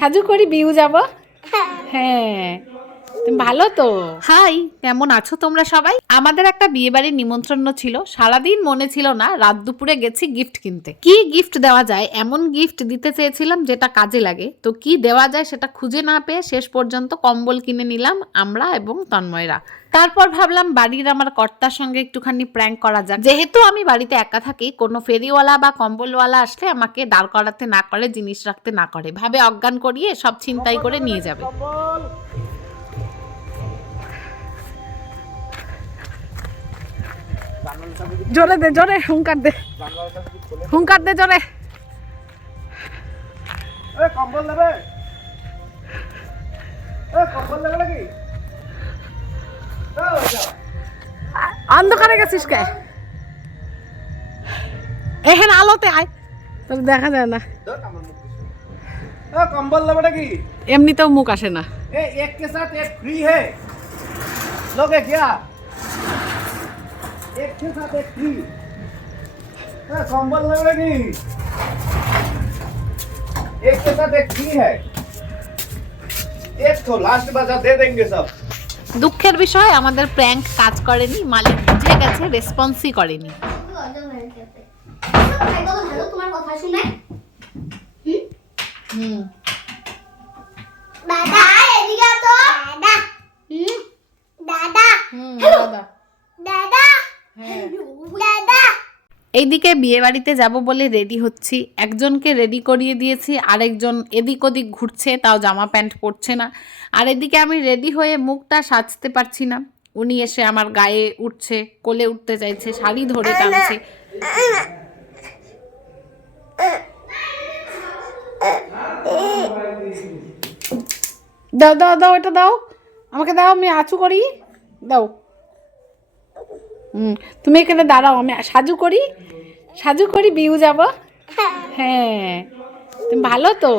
সাজু করি বিউ যাব। হ্যাঁ তুমি ভালো তো। হাই, কেমন আছো তোমরা সবাই? আমাদের একটা বিয়ে বাড়ির নিমন্ত্রণ ছিল। সারাদিন মনে ছিল না, রাত দুপুরে গেছি গিফট কিনতে। কি গিফট দেওয়া যায়, এমন গিফট দিতে চেয়েছিলাম যেটা কাজে লাগে। তো কি দেওয়া যায় সেটা খুঁজে না পেয়ে শেষ পর্যন্ত কম্বল কিনে নিলাম আমরা এবং তন্ময়রা। তারপর ভাবলাম বাড়ির আমার কর্তার সঙ্গে একটুখানি প্র্যাঙ্ক করা যাক। যেহেতু আমি বাড়িতে একা থাকি, কোনো ফেরিওয়ালা বা কম্বলওয়ালা আসলে আমাকে দাঁড় করাতে না করে, জিনিস রাখতে না করে, ভাবে অজ্ঞান করিয়ে সব ছিনতাই করে নিয়ে যাবে। জোরে দে, জোরে হুঙ্কার দে, হুঙ্কার দে জোরে। কম্বল নেবে, কম্বল নেবে নাকি? অন্ধকারে গেছিস কে? এখানে আলোতে আয়, তোর দেখা যায় না। কম্বল নেবে নাকি? এমনিতেও মুখ আসে না। এক কে সাথ এক ফ্রি হে, লোগে क्या? एक के साथ एक फ्री। कंबल लगेगी, एक के साथ एक फ्री है, एक तो लास्ट बचा दे देंगे सब। দুঃখের বিষয় আমাদের প্র্যাঙ্ক কাজ করেনি, মালিক বুঝে গেছে, রেসপন্সই করেনি। তোমার কথা শুনে দাদা এদিকে তো দাদা দাদা দাদা দাদা দাদা। এইদিকে বিয়ে বাড়িতে যাব বলে রেডি হচ্ছি। একজনকে রেডি করিয়ে দিয়েছি, আরেকজন এদিক ওদিক ঘুরছে, তাও জামা প্যান্ট পরছে না। আর এদিকে আমি রেডি হয়ে মুখটা সাজতে পারছি না, উনি এসে আমার গায়ে উঠছে, কোলে উঠতে চাইছে, শাড়ি ধরে টানছে। দাও দাও দাও, এটা দাও আমাকে, দাও আমি আঁচু করি, দাও। তুমি এখানে দাঁড়াও, আমি সাজু করি, সাজু করি বিউ যাব। হ্যাঁ তুমি ভালো তো।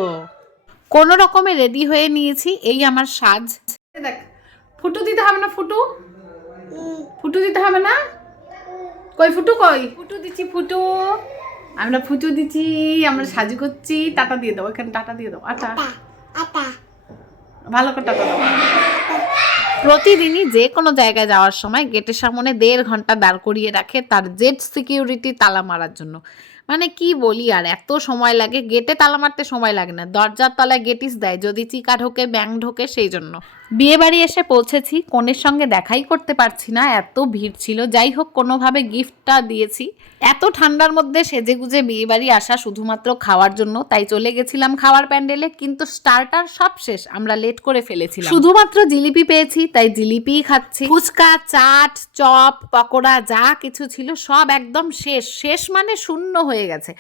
কোনো রকমে রেডি হয়ে নিয়েছি, এই আমার সাজ। দেখ, ফুটু দিতে হবে না, ফুটু ফুটু দিতে হবে না। কই ফুটু, কই ফুটু দিচ্ছি, ফুটু আমরা ফুটু দিচ্ছি, আমরা সাজু করছি। টাটা দিয়ে দাও, এখানে টাটা দিয়ে দাও। আটা ভালো করে টাটা দাও। প্রতিদিনই যে কোনো জায়গায় যাওয়ার সময় গেটের সামনে 1.5 ঘন্টা দাঁড় করিয়ে রাখে তার জেড সিকিউরিটি তালা মারার জন্য। মানে কি বলি আর, এত সময় লাগে। গেটে তালা মারতে সময় লাগে না, দরজার তলায় গেটিস দেয় যদি চিকা ঢোকে, ব্যাং ঢোকে, সেই জন্য। বিয়ে বাড়ি এসে পৌঁছেছি, কনের সঙ্গে দেখাই করতে পারছি না, এত ভিড় ছিল। যাই হোক, কোনোভাবে গিফটটা দিয়েছি। এত ঠান্ডার মধ্যে সেজে গুজে বিয়ে বাড়ি আসা শুধুমাত্র খাওয়ার জন্য, তাই চলে গেছিলাম খাওয়ার প্যান্ডেলে। কিন্তু স্টার্টার সব শেষ, আমরা লেট করে ফেলেছিলাম। শুধুমাত্র জিলিপি পেয়েছি, তাই জিলিপিই খাচ্ছি। ফুচকা, চাট, চপ, পকোড়া যা কিছু ছিল সব একদম শেষ। শেষ মানে শূন্য হয়ে গেছে।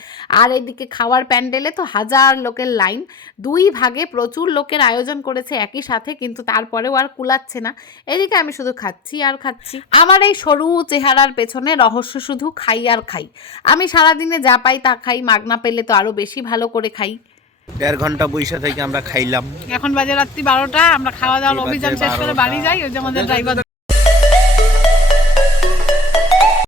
আর এদিকে খাওয়ার প্যান্ডেলে তো 1000 লোকের লাইন। 2 ভাগে প্রচুর লোকের আয়োজন করেছে একই সাথে, কিন্তু তারপরেও আর কুলাচ্ছে না। এদিকে আমি শুধু খাচ্ছি আর খাচ্ছি। আমার এই সরু চেহারার পেছনে রহস্য শুধু খাই আর খাই। আমি সারাদিনে যা পাই তা খাই, মাগনা পেলে তো আরো বেশি ভালো করে খাই। 1.5 ঘন্টা বৈশা থেকে আমরা খাইলাম। এখন বাজে রাত্রি 12টা। আমরা খাওয়া দাওয়ার অভিযান শেষ করে বাড়ি যাই। ওই যে আমাদের ড্রাইভার